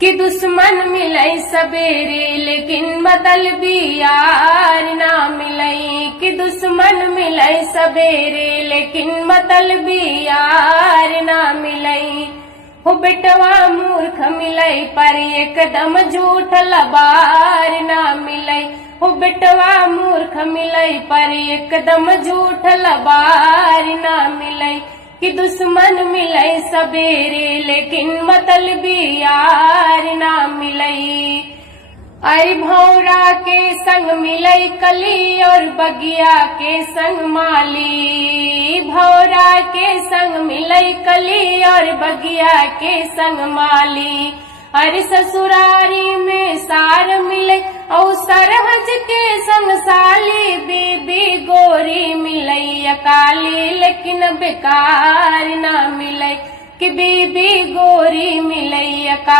कि दुश्मन मिलई सबेरे लेकिन मतलबी यार ना मिलई। कि दुश्मन मिलई सबेरे लेकिन मतलबी यार ना मिलई। हो बेटवा मूर्ख मिलई पर एकदम झूठ लबार ना मिलई। हो बेटवा मूर्ख मिलई पर एकदम झूठ लबार ना मिलई। कि दुश्मन मिलई सबेरे लेकिन मतलबी यार ना मिलई। अरे भौरा के संग मिलई कली और बगिया के संग माली। भौरा के संग मिलई कली और बगिया के संग माली। अरे ससुरारी में सार मिले और सरहज के संग साली। बीबी गोरी मिलई अकाली लेकिन बेकार ना मिलई। कि बीबी गोरी मिलई अकाली।